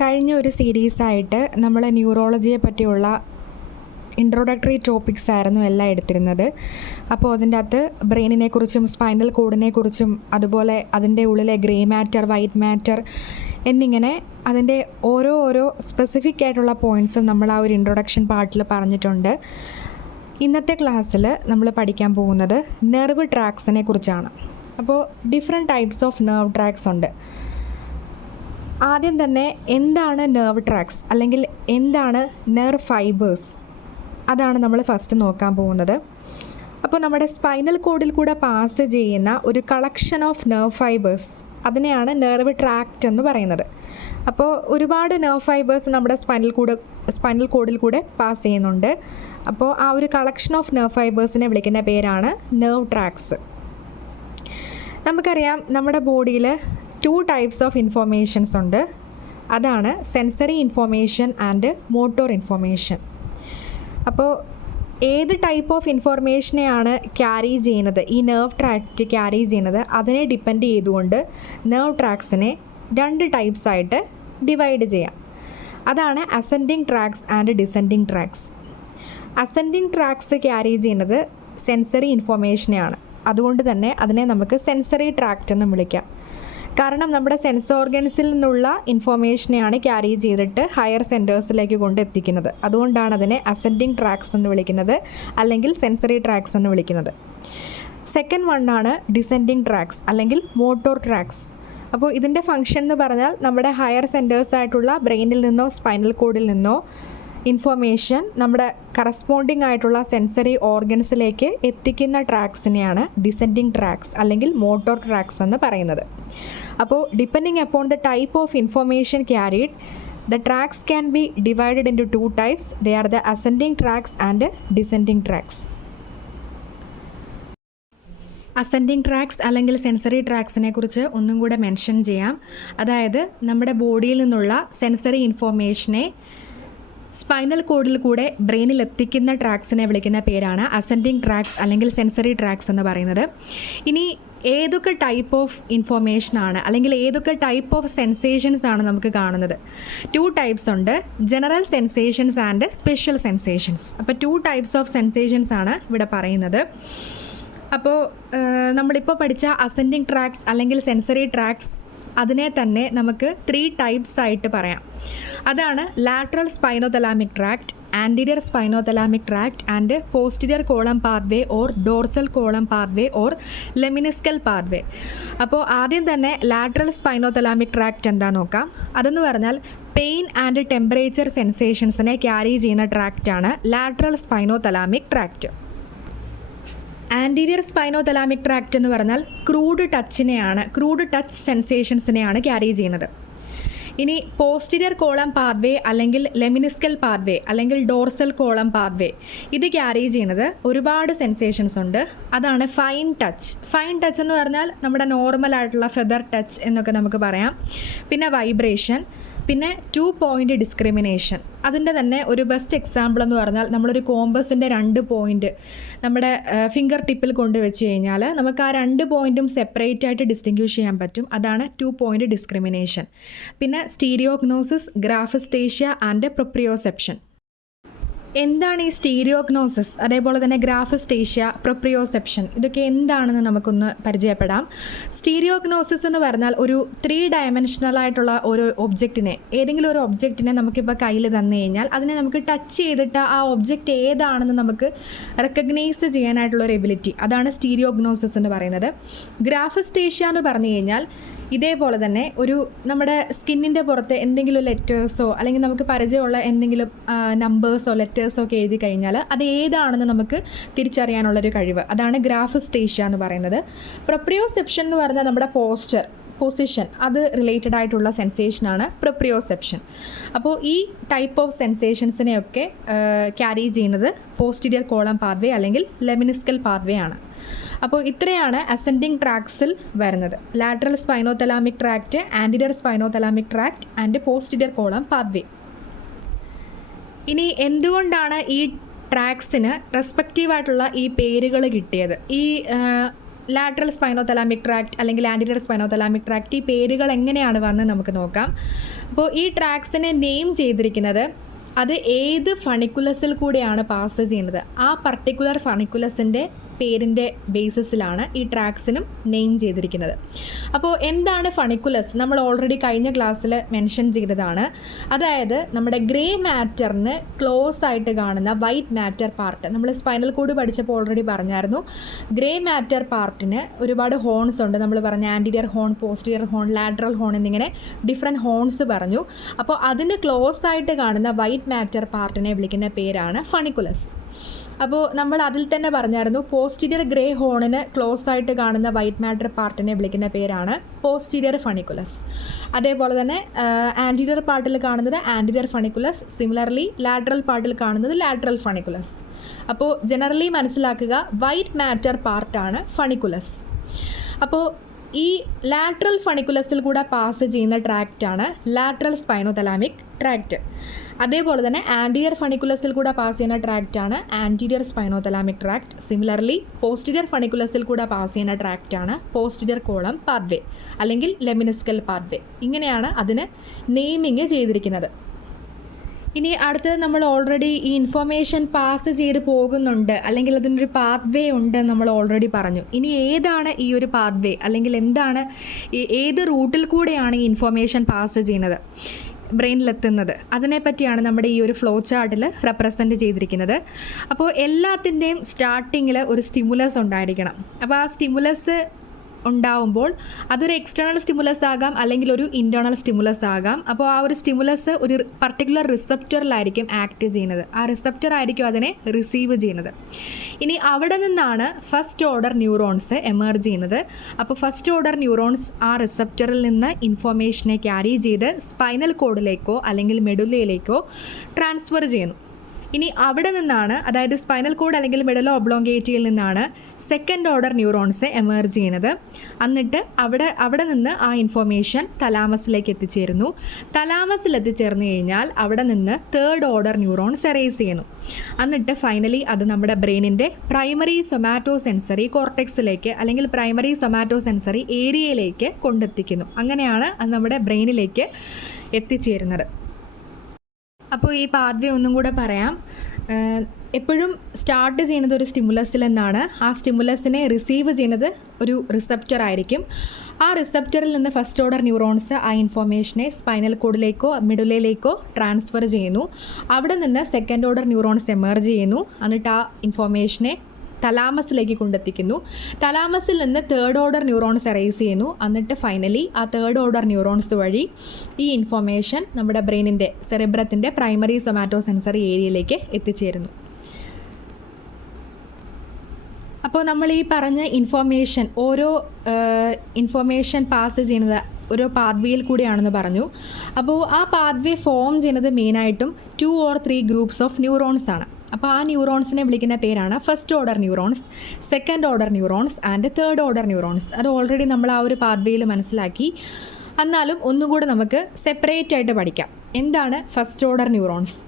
കഴിഞ്ഞ ഒരു സീരീസായിട്ട് നമ്മൾ ന്യൂറോളജിയെ പറ്റിയുള്ള ഇൻട്രൊഡക്ടറി ടോപ്പിക്സ് ആയിരുന്നു എല്ലാം എടുത്തിരുന്നത്. അപ്പോൾ അതിൻ്റെ അകത്ത് ബ്രെയിനിനെ കുറിച്ചും സ്പൈനൽ കോഡിനെ കുറിച്ചും അതുപോലെ അതിൻ്റെ ഉള്ളിലെ ഗ്രേ മാറ്റർ, വൈറ്റ് മാറ്റർ എന്നിങ്ങനെ അതിൻ്റെ ഓരോ സ്പെസിഫിക് ആയിട്ടുള്ള പോയിൻറ്റ്സും നമ്മൾ ആ ഒരു ഇൻട്രൊഡക്ഷൻ പാർട്ടിൽ പറഞ്ഞിട്ടുണ്ട്. ഇന്നത്തെ ക്ലാസ്സിൽ നമ്മൾ പഠിക്കാൻ പോകുന്നത് നെർവ് ട്രാക്സിനെ കുറിച്ചാണ്. അപ്പോൾ different types of nerve tracks ഉണ്ട്. ആദ്യം തന്നെ എന്താണ് നെർവ് ട്രാക്സ് അല്ലെങ്കിൽ എന്താണ് നെർവ് ഫൈബേഴ്സ്, അതാണ് നമ്മൾ ഫസ്റ്റ് നോക്കാൻ പോകുന്നത്. അപ്പോൾ നമ്മുടെ സ്പൈനൽ കോഡിൽ കൂടെ പാസ് ചെയ്യുന്ന ഒരു കളക്ഷൻ ഓഫ് നെർവ് ഫൈബേഴ്സ്, അതിനെയാണ് നെർവ് ട്രാക്റ്റ് എന്ന് പറയുന്നത്. അപ്പോൾ ഒരുപാട് നെർവ് ഫൈബേഴ്സ് നമ്മുടെ സ്പൈനൽ കോഡിൽ കൂടെ പാസ് ചെയ്യുന്നുണ്ട്. അപ്പോൾ ആ ഒരു കളക്ഷൻ ഓഫ് നെർവ് ഫൈബേഴ്സിനെ വിളിക്കുന്ന പേരാണ് നെർവ് ട്രാക്സ്. നമുക്കറിയാം നമ്മുടെ ബോഡിയിൽ 2 ടൈപ്സ് ഓഫ് ഇൻഫോർമേഷൻസ് ഉണ്ട്. അതാണ് sensory information and motor information. അപ്പോൾ ഏത് ടൈപ്പ് ഓഫ് ഇൻഫോർമേഷനെയാണ് ക്യാരി ചെയ്യുന്നത്, ഈ നെർവ് ട്രാക്റ്റ് ക്യാരി ചെയ്യുന്നത്, അതിനെ ഡിപ്പെൻഡ് ചെയ്തുകൊണ്ട് നെർവ് ട്രാക്സിനെ 2 ടൈപ്സ് ആയിട്ട് ഡിവൈഡ് ചെയ്യാം. അതാണ് ascending tracks and descending tracks. Ascending tracks carry ചെയ്യുന്നത് സെൻസറി ഇൻഫോർമേഷനെയാണ്. അതുകൊണ്ട് തന്നെ അതിനെ നമുക്ക് സെൻസറി ട്രാക്റ്റ് എന്ന് വിളിക്കാം. കാരണം നമ്മുടെ സെൻസ് ഓർഗൻസിൽ നിന്നുള്ള ഇൻഫോർമേഷനെയാണ് ക്യാരി ചെയ്തിട്ട് ഹയർ സെൻറ്റേഴ്സിലേക്ക് കൊണ്ടെത്തിക്കുന്നത്. അതുകൊണ്ടാണ് അതിനെ അസെൻഡിങ് ട്രാക്സ് എന്ന് വിളിക്കുന്നത്, അല്ലെങ്കിൽ സെൻസറി ട്രാക്സ് എന്ന് വിളിക്കുന്നത്. സെക്കൻഡ് വണ്ണാണ് ഡിസെൻഡിങ് ട്രാക്സ് അല്ലെങ്കിൽ മോട്ടോർ ട്രാക്സ്. അപ്പോൾ ഇതിൻ്റെ ഫംഗ്ഷൻ എന്ന് പറഞ്ഞാൽ നമ്മുടെ ഹയർ സെൻറ്റേഴ്സ് ആയിട്ടുള്ള ബ്രെയിനിൽ നിന്നോ സ്പൈനൽ കോഡിൽ നിന്നോ ഇൻഫോർമേഷൻ നമ്മുടെ കറസ്പോണ്ടിങ് ആയിട്ടുള്ള സെൻസറി ഓർഗൻസിലേക്ക് എത്തിക്കുന്ന ട്രാക്സിനെയാണ് ഡിസെൻഡിങ് ട്രാക്സ് അല്ലെങ്കിൽ മോട്ടോർ ട്രാക്സ് എന്ന് പറയുന്നത്. അപ്പോൾ depending upon the type of information carried, the tracks can be divided into 2 types. They are the ascending tracks and descending tracks. Ascending tracts അല്ലെങ്കിൽ sensory ട്രാക്സിനെ കുറിച്ച് ഒന്നും കൂടെ മെൻഷൻ ചെയ്യാം. അതായത് നമ്മുടെ ബോഡിയിൽ നിന്നുള്ള സെൻസറി ഇൻഫോർമേഷനെ സ്പൈനൽ കോഡിൽ കൂടെ ബ്രെയിനിൽ എത്തിക്കുന്ന ട്രാക്സിനെ വിളിക്കുന്ന പേരാണ് അസെൻഡിങ് ട്രാക്സ് അല്ലെങ്കിൽ സെൻസറി ട്രാക്സ് എന്ന് പറയുന്നത്. ഇനി ഏതൊക്കെ ടൈപ്പ് ഓഫ് ഇൻഫോർമേഷനാണ് അല്ലെങ്കിൽ ഏതൊക്കെ ടൈപ്പ് ഓഫ് സെൻസേഷൻസ് ആണ് നമുക്ക് കാണുന്നത്? 2 ടൈപ്സ് ഉണ്ട്, general sensations and special sensations. അപ്പോൾ 2 ടൈപ്സ് ഓഫ് സെൻസേഷൻസ് ആണ് ഇവിടെ പറയുന്നത്. അപ്പോൾ നമ്മളിപ്പോൾ പഠിച്ച അസെൻഡിങ് ട്രാക്സ് അല്ലെങ്കിൽ സെൻസറി ട്രാക്സ്, അതിനെ തന്നെ നമുക്ക് 3 ടൈപ്സ് ആയിട്ട് പറയാം. അതാണ് lateral spinothalamic tract, anterior spinothalamic tract and posterior column pathway or dorsal column pathway or lemniscal pathway. അപ്പോൾ ആദ്യം തന്നെ ലാറ്ററൽ സ്പൈനോതലാമിക് ട്രാക്റ്റ് എന്താ നോക്കാം. അതെന്ന് പറഞ്ഞാൽ പെയിൻ ആൻഡ് ടെമ്പറേച്ചർ സെൻസേഷൻസിനെ ക്യാരി ചെയ്യുന്ന ട്രാക്റ്റാണ് lateral spinothalamic tract. Anterior spinothalamic tract എന്ന് പറഞ്ഞാൽ ക്രൂഡ് ടച്ച് സെൻസേഷൻസിനെയാണ് ക്യാരി ചെയ്യുന്നത്. ഇനി പോസ്റ്റീരിയർ കോളം പാത്വേ അല്ലെങ്കിൽ ലെമിനിസ്കൽ പാത്വേ അല്ലെങ്കിൽ ഡോർസൽ കോളം പാത്വേ, ഇത് ക്യാരി ചെയ്യുന്നത് ഒരുപാട് സെൻസേഷൻസ് ഉണ്ട്. അതാണ് ഫൈൻ ടച്ച് എന്ന് പറഞ്ഞാൽ നമ്മുടെ നോർമൽ ആയിട്ടുള്ള ഫെദർ ടച്ച് എന്നൊക്കെ നമുക്ക് പറയാം. പിന്നെ വൈബ്രേഷൻ, പിന്നെ 2 പോയിൻ്റ് ഡിസ്ക്രിമിനേഷൻ. അതിൻ്റെ തന്നെ ഒരു ബെസ്റ്റ് എക്സാമ്പിൾ എന്ന് പറഞ്ഞാൽ നമ്മളൊരു കോമ്പസിൻ്റെ 2 പോയിൻ്റ് നമ്മുടെ ഫിംഗർ ടിപ്പിൽ കൊണ്ടുവച്ച് കഴിഞ്ഞാൽ നമുക്ക് ആ 2 പോയിൻറ്റും സെപ്പറേറ്റ് ആയിട്ട് ഡിസ്റ്റിങ്ക്വിഷ് ചെയ്യാൻ പറ്റും. അതാണ് 2 പോയിൻ്റ് ഡിസ്ക്രിമിനേഷൻ. പിന്നെ സ്റ്റീരിയോഗ്നോസിസ്, ഗ്രാഫിസ്റ്റേഷ്യ ആൻഡ് പ്രൊപ്രിയോസെപ്ഷൻ. എന്താണ് ഈ സ്റ്റീരിയോഗ്നോസിസ്, അതേപോലെ തന്നെ ഗ്രാഫിസ്റ്റേഷ്യ, പ്രൊപ്രിയോസെപ്ഷൻ, ഇതൊക്കെ എന്താണെന്ന് നമുക്കൊന്ന് പരിചയപ്പെടാം. സ്റ്റീരിയോഗ്നോസിസ് എന്ന് പറഞ്ഞാൽ ഒരു 3 ഡയമെൻഷണൽ ആയിട്ടുള്ള ഒരു ഒബ്ജക്റ്റിനെ, ഏതെങ്കിലും ഒരു ഒബ്ജക്റ്റിനെ നമുക്കിപ്പോൾ കയ്യിൽ തന്നു കഴിഞ്ഞാൽ അതിനെ നമുക്ക് ടച്ച് ചെയ്തിട്ട് ആ ഒബ്ജക്റ്റ് ഏതാണെന്ന് നമുക്ക് റെക്കഗ്നൈസ് ചെയ്യാനായിട്ടുള്ള ഒരു എബിലിറ്റി, അതാണ് സ്റ്റീരിയോഗ്നോസിസ് എന്ന് പറയുന്നത്. ഗ്രാഫിസ്റ്റേഷ്യ എന്ന് പറഞ്ഞു കഴിഞ്ഞാൽ ഇതേപോലെ തന്നെ ഒരു നമ്മുടെ സ്കിന്നിൻ്റെ പുറത്ത് എന്തെങ്കിലും ലെറ്റേഴ്സോ അല്ലെങ്കിൽ നമുക്ക് പരിചയമുള്ള എന്തെങ്കിലും നമ്പേഴ്സോ ലെറ്റേഴ്സോ ഒക്കെ എഴുതി കഴിഞ്ഞാൽ അത് ഏതാണെന്ന് നമുക്ക് തിരിച്ചറിയാനുള്ളൊരു കഴിവ്, അതാണ് ഗ്രാഫിസ്റ്റേഷ്യ എന്ന് പറയുന്നത്. പ്രൊപ്രിയോസെപ്ഷൻ എന്ന് പറഞ്ഞാൽ നമ്മുടെ പൊസിഷൻ, അത് റിലേറ്റഡ് ആയിട്ടുള്ള സെൻസേഷനാണ് പ്രൊപ്രിയോസെപ്ഷൻ. അപ്പോൾ ഈ ടൈപ്പ് ഓഫ് സെൻസേഷൻസിനെയൊക്കെ ക്യാരി ചെയ്യുന്നത് പോസ്റ്റീരിയർ കോളം പാത്വേ അല്ലെങ്കിൽ ലെമിനിസ്കൽ പാത്വേ ആണ്. അപ്പോൾ ഇത്രയാണ് അസെൻഡിങ് ട്രാക്സിൽ വരുന്നത്: lateral spinothalamic tract, anterior spinothalamic tract and posterior column pathway. ഇനി എന്തുകൊണ്ടാണ് ഈ ട്രാക്സിന് റെസ്പെക്റ്റീവായിട്ടുള്ള ഈ പേരുകൾ കിട്ടിയത്? ഈ ലാറ്ററൽ സ്പൈനോതലാമിക് ട്രാക്റ്റ് അല്ലെങ്കിൽ ആൻറ്റീരിയർ സ്പൈനോതലാമിക് ട്രാക്റ്റ്, ഈ പേരുകൾ എങ്ങനെയാണ് വന്ന് നമുക്ക് നോക്കാം. അപ്പോൾ ഈ ട്രാക്ട്സിനെ നെയിം ചെയ്തിരിക്കുന്നത് അത് ഏത് ഫണിക്കുലസിൽ കൂടെയാണ് പാസ് ചെയ്യുന്നത്, ആ പർട്ടിക്കുലർ ഫണിക്കുലസിൻ്റെ പേരിൻ്റെ ബേസിസിലാണ് ഈ ട്രാക്സിനും നെയിം ചെയ്തിരിക്കുന്നത്. അപ്പോൾ എന്താണ് ഫണിക്കുലസ്? നമ്മൾ ഓൾറെഡി കഴിഞ്ഞ ക്ലാസ്സിൽ മെൻഷൻ ചെയ്തതാണ്. അതായത് നമ്മുടെ ഗ്രേ മാറ്ററിന് ക്ലോസ് ആയിട്ട് കാണുന്ന വൈറ്റ് മാറ്റർ പാർട്ട്, നമ്മൾ സ്പൈനൽ കോഡ് പഠിച്ചപ്പോൾ ഓൾറെഡി പറഞ്ഞായിരുന്നു. ഗ്രേ മാറ്റർ പാർട്ടിന് ഒരുപാട് ഹോൺസ് ഉണ്ട്. നമ്മൾ പറഞ്ഞ anterior horn, posterior horn, lateral horn എന്നിങ്ങനെ ഡിഫറെൻറ്റ് ഹോൺസ് പറഞ്ഞു. അപ്പോൾ അതിന് ക്ലോസ് ആയിട്ട് കാണുന്ന വൈറ്റ് മാറ്റർ പാർട്ടിനെ വിളിക്കുന്ന പേരാണ് ഫണിക്കുലസ്. അപ്പോൾ നമ്മൾ അതിൽ തന്നെ പറഞ്ഞായിരുന്നു, പോസ്റ്റീരിയർ ഗ്രേ ഹോണിന് ക്ലോസ് ആയിട്ട് കാണുന്ന വൈറ്റ് മാറ്റർ പാർട്ടിനെ വിളിക്കുന്ന പേരാണ് പോസ്റ്റീരിയർ ഫണിക്കുലസ്. അതേപോലെ തന്നെ ആൻറ്റീരിയർ പാർട്ടിൽ കാണുന്നത് ആൻറ്റീരിയർ ഫണിക്കുലസ്, സിമിലർലി ലാറ്ററൽ പാർട്ടിൽ കാണുന്നത് ലാറ്ററൽ ഫണിക്കുലസ്. അപ്പോൾ ജനറലി മനസ്സിലാക്കുക, വൈറ്റ് മാറ്റർ പാർട്ടാണ് ഫണിക്കുലസ്. അപ്പോൾ ഈ ലാറ്ററൽ ഫണിക്കുലസിൽ കൂടെ പാസ് ചെയ്യുന്ന ട്രാക്റ്റാണ് ലാറ്ററൽ സ്പൈനോതലാമിക് ട്രാക്റ്റ്. അതേപോലെ തന്നെ ആൻറ്റീരിയർ ഫണിക്കുലസിൽ കൂടെ പാസ് ചെയ്യുന്ന ട്രാക്റ്റാണ് anterior spinothalamic tract. Similarly posterior ഫണിക്കുലസിൽ കൂടെ പാസ് ചെയ്യുന്ന ട്രാക്റ്റാണ് പോസ്റ്റീരിയർ കോളം പാത്വേ അല്ലെങ്കിൽ ലെമിനിസ്കൽ പാത്വേ. ഇങ്ങനെയാണ് അതിന് നെയിമിങ് ചെയ്തിരിക്കുന്നത്. ഇനി അടുത്തത്, നമ്മൾ ഓൾറെഡി ഈ ഇൻഫർമേഷൻ പാസ് ചെയ്ത് പോകുന്നുണ്ട് അല്ലെങ്കിൽ അതിനൊരു പാത്വേ ഉണ്ട് നമ്മൾ ഓൾറെഡി പറഞ്ഞു. ഇനി ഏതാണ് ഈ ഒരു പാത്വേ, അല്ലെങ്കിൽ എന്താണ് ഏത് റൂട്ടിൽ കൂടെയാണ് ഈ ഇൻഫർമേഷൻ പാസ് ചെയ്യുന്നത്, ബ്രെയിനിലെത്തുന്നത്, അതിനെപ്പറ്റിയാണ് നമ്മുടെ ഈ ഒരു ഫ്ലോ ചാർട്ടിൽ റെപ്രസെൻറ്റ് ചെയ്തിരിക്കുന്നത്. അപ്പോൾ എല്ലാത്തിൻ്റെയും സ്റ്റാർട്ടിങ്ങിൽ ഒരു സ്റ്റിമുലസ് ഉണ്ടായിരിക്കണം. അപ്പോൾ ആ സ്റ്റിമുലസ് ഉണ്ടാവുമ്പോൾ അതൊരു എക്സ്റ്റേണൽ സ്റ്റിമുലസ് ആകാം അല്ലെങ്കിൽ ഒരു ഇൻറ്റേർണൽ സ്റ്റിമുലസ് ആകാം. അപ്പോൾ ആ ഒരു സ്റ്റിമുലസ് ഒരു പർട്ടിക്കുലർ റിസപ്റ്ററിലായിരിക്കും ആക്ട് ചെയ്യുന്നത്. ആ റിസപ്റ്റർ ആയിരിക്കും അതിനെ റിസീവ് ചെയ്യുന്നത്. ഇനി അവിടെ നിന്നാണ് ഫസ്റ്റ് ഓർഡർ ന്യൂറോൺസ് എമർജ് ചെയ്യുന്നത്. അപ്പോൾ ഫസ്റ്റ് ഓർഡർ ന്യൂറോൺസ് ആ റിസപ്റ്ററിൽ നിന്ന് ഇൻഫോർമേഷനെ ക്യാരി ചെയ്ത് സ്പൈനൽ കോഡിലേക്കോ അല്ലെങ്കിൽ മെഡുലയിലേക്കോ ട്രാൻസ്ഫർ ചെയ്യുന്നു. ഇനി അവിടെ നിന്നാണ്, അതായത് സ്പൈനൽ കോഡ് അല്ലെങ്കിൽ മെഡുല ഒബ്ലോങ്കേറ്റയിൽ നിന്നാണ് സെക്കൻഡ് ഓർഡർ ന്യൂറോൺസ് എമർജ് ചെയ്യുന്നത്. എന്നിട്ട് അവിടെ നിന്ന് ആ ഇൻഫോർമേഷൻ തലാമസിലേക്ക് എത്തിച്ചേരുന്നു. തലാമസിൽ എത്തിച്ചേർന്ന് കഴിഞ്ഞാൽ അവിടെ നിന്ന് തേർഡ് ഓർഡർ ന്യൂറോൺസ് എറേസ് ചെയ്യുന്നു. എന്നിട്ട് ഫൈനലി അത് നമ്മുടെ ബ്രെയിനിൻ്റെ പ്രൈമറി സൊമാറ്റോ സെൻസറി കോർട്ടെക്സിലേക്ക് അല്ലെങ്കിൽ പ്രൈമറി സൊമാറ്റോ സെൻസറി ഏരിയയിലേക്ക് കൊണ്ടെത്തിക്കുന്നു. അങ്ങനെയാണ് അത് നമ്മുടെ ബ്രെയിനിലേക്ക് എത്തിച്ചേരുന്നത്. അപ്പോൾ ഈ പാത്വേ ഒന്നും കൂടെ പറയാം. എപ്പോഴും സ്റ്റാർട്ട് ചെയ്യുന്നത് ഒരു സ്റ്റിമുലസിൽ നിന്നാണ്. ആ സ്റ്റിമുലസിനെ റിസീവ് ചെയ്യുന്നത് ഒരു റിസപ്റ്റർ ആയിരിക്കും. ആ റിസപ്റ്ററിൽ നിന്ന് ഫസ്റ്റ് ഓർഡർ ന്യൂറോൺസ് ആ ഇൻഫോർമേഷനെ സ്പൈനൽ കോഡിലേക്കോ മിഡുലയിലേക്കോ ട്രാൻസ്ഫർ ചെയ്യുന്നു. അവിടെ നിന്ന് സെക്കൻഡ് ഓർഡർ ന്യൂറോൺസ് എമർജ് ചെയ്യുന്നു. എന്നിട്ട് ആ ഇൻഫോർമേഷനെ തലാമസിലേക്ക് കൊണ്ടെത്തിക്കുന്നു. തലാമസിൽ നിന്ന് തേർഡ് ഓർഡർ ന്യൂറോൺസ് എറേസ് ചെയ്യുന്നു. എന്നിട്ട് ഫൈനലി ആ തേർഡ് ഓർഡർ ന്യൂറോൺസ് വഴി ഈ ഇൻഫോർമേഷൻ നമ്മുടെ ബ്രെയിനിൻ്റെ സെറിബ്രത്തിൻ്റെ പ്രൈമറി സൊമാറ്റോ സെൻസറി ഏരിയയിലേക്ക് എത്തിച്ചേരുന്നു. അപ്പോൾ നമ്മൾ ഈ പറഞ്ഞ ഇൻഫോർമേഷൻ, ഓരോ ഇൻഫോർമേഷൻ പാസ് ചെയ്യുന്നത് ഓരോ പാത്വേയിൽ കൂടിയാണെന്ന് പറഞ്ഞു. അപ്പോൾ ആ പാത്വേ ഫോം ചെയ്യുന്നത് മെയിനായിട്ടും 2 or 3 ഗ്രൂപ്പ്സ് ഓഫ് ന്യൂറോൺസ് ആണ്. അപ്പോൾ ആ ന്യൂറോൺസിനെ വിളിക്കുന്ന പേരാണ് first order neurons, second order neurons and third order neurons. അത് ഓൾറെഡി നമ്മൾ ആ ഒരു പാത്വേയിൽ മനസ്സിലാക്കി. എന്നാലും ഒന്നുകൂടെ നമുക്ക് സെപ്പറേറ്റ് ആയിട്ട് പഠിക്കാം. എന്താണ് first order neurons?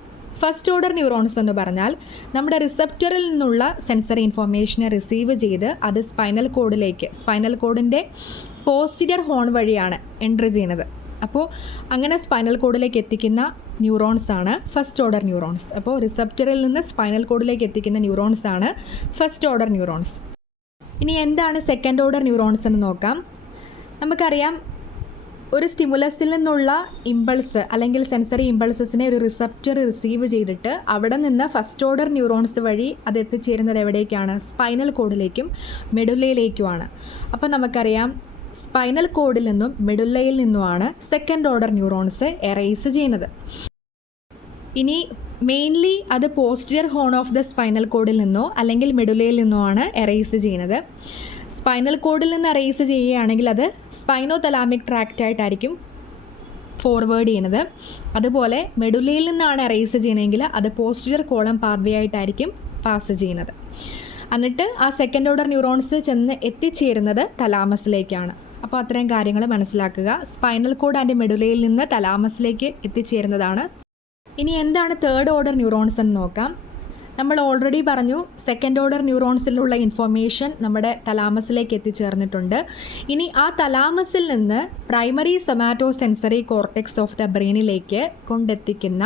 First order neurons എന്ന് പറഞ്ഞാൽ നമ്മുടെ റിസപ്റ്ററിൽ നിന്നുള്ള സെൻസറി ഇൻഫോർമേഷനെ റിസീവ് ചെയ്ത് അത് സ്പൈനൽ കോഡിലേക്ക്, സ്പൈനൽ കോഡിൻ്റെ പോസ്റ്റീരിയർ ഹോൺ വഴിയാണ് എൻട്രി ചെയ്യുന്നത്. അപ്പോൾ അങ്ങനെ സ്പൈനൽ കോഡിലേക്ക് എത്തിക്കുന്ന ന്യൂറോൺസ് ആണ് ഫസ്റ്റ് ഓർഡർ ന്യൂറോൺസ്. അപ്പോൾ റിസപ്റ്ററിൽ നിന്ന് സ്പൈനൽ കോഡിലേക്ക് എത്തിക്കുന്ന ന്യൂറോൺസ് ആണ് ഫസ്റ്റ് ഓർഡർ ന്യൂറോൺസ്. ഇനി എന്താണ് സെക്കൻഡ് ഓർഡർ ന്യൂറോൺസ് എന്ന് നോക്കാം. നമുക്കറിയാം, ഒരു സ്റ്റിമുലസിൽ നിന്നുള്ള ഇമ്പൾസ് അല്ലെങ്കിൽ സെൻസറി ഇമ്പൾസസിനെ ഒരു റിസപ്റ്റർ റിസീവ് ചെയ്തിട്ട് അവിടെ നിന്ന് ഫസ്റ്റ് ഓർഡർ ന്യൂറോൺസ് വഴി അത് എത്തിച്ചേരുന്നത് എവിടേക്കാണ്? സ്പൈനൽ കോഡിലേക്കും മെഡുലയിലേക്കുമാണ്. അപ്പോൾ നമുക്കറിയാം, സ്പൈനൽ കോഡിൽ നിന്നും മെഡുലയിൽ നിന്നുമാണ് സെക്കൻഡ് ഓർഡർ ന്യൂറോൺസ് എറേസ് ചെയ്യുന്നത്. ഇനി മെയിൻലി അത് posterior horn of the spinal കോഡിൽ നിന്നോ അല്ലെങ്കിൽ മെഡുലയിൽ നിന്നോ ആണ് എറേസ് ചെയ്യുന്നത്. സ്പൈനൽ കോഡിൽ നിന്ന് എറേസ് ചെയ്യുകയാണെങ്കിൽ അത് സ്പൈനോതലാമിക് ട്രാക്റ്റ് ആയിട്ടായിരിക്കും ഫോർവേഡ് ചെയ്യുന്നത്. അതുപോലെ മെഡുലയിൽ നിന്നാണ് എറേസ് ചെയ്യുന്നതെങ്കിൽ അത് പോസ്റ്റീരിയർ കോളം പാത്വേ ആയിട്ടായിരിക്കും പാസ് ചെയ്യുന്നത്. എന്നിട്ട് ആ സെക്കൻഡ് ഓർഡർ ന്യൂറോൺസ് ചെന്ന് എത്തിച്ചേരുന്നത് തലാമസിലേക്കാണ്. അപ്പോൾ അത്രയും കാര്യങ്ങൾ മനസ്സിലാക്കുക. സ്പൈനൽ കോഡ് ആൻഡ് മെഡുലയിൽ നിന്ന് തലാമസിലേക്ക് എത്തിച്ചേരുന്നതാണ്. ഇനി എന്താണ് തേർഡ് ഓർഡർ ന്യൂറോൺസ് എന്ന് നോക്കാം. നമ്മൾ ഓൾറെഡി പറഞ്ഞു സെക്കൻഡ് ഓർഡർ ന്യൂറോൺസിലുള്ള ഇൻഫോർമേഷൻ നമ്മുടെ തലാമസിലേക്ക് എത്തിച്ചേർന്നിട്ടുണ്ട്. ഇനി ആ തലാമസിൽ നിന്ന് primary somatosensory cortex of the ബ്രെയിനിലേക്ക് കൊണ്ടെത്തിക്കുന്ന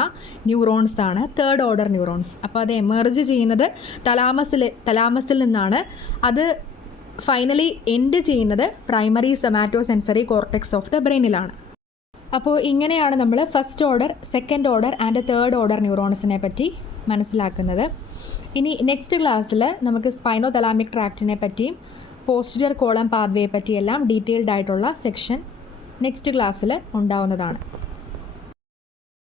ന്യൂറോൺസാണ് തേർഡ് ഓർഡർ ന്യൂറോൺസ്. അപ്പോൾ അത് എമർജ് ചെയ്യുന്നത് തലാമസിൽ നിന്നാണ്. അത് ഫൈനലി എൻഡ് ചെയ്യുന്നത് primary somatosensory cortex of the ബ്രെയിനിലാണ്. അപ്പോൾ ഇങ്ങനെയാണ് നമ്മൾ first order, second order and third order ന്യൂറോൺസിനെ പറ്റി മനസ്സിലാക്കുന്നത്. ഇനി നെക്സ്റ്റ് ക്ലാസ്സിൽ നമുക്ക് സ്പൈനോ തലാമിക് ട്രാക്റ്റിനെ പറ്റിയും പോസ്റ്റീരിയർ കോളം പാത്വേയെ പറ്റിയെല്ലാം ഡീറ്റെയിൽഡ് ആയിട്ടുള്ള സെക്ഷൻ നെക്സ്റ്റ് ക്ലാസ്സിൽ ഉണ്ടാവുന്നതാണ്.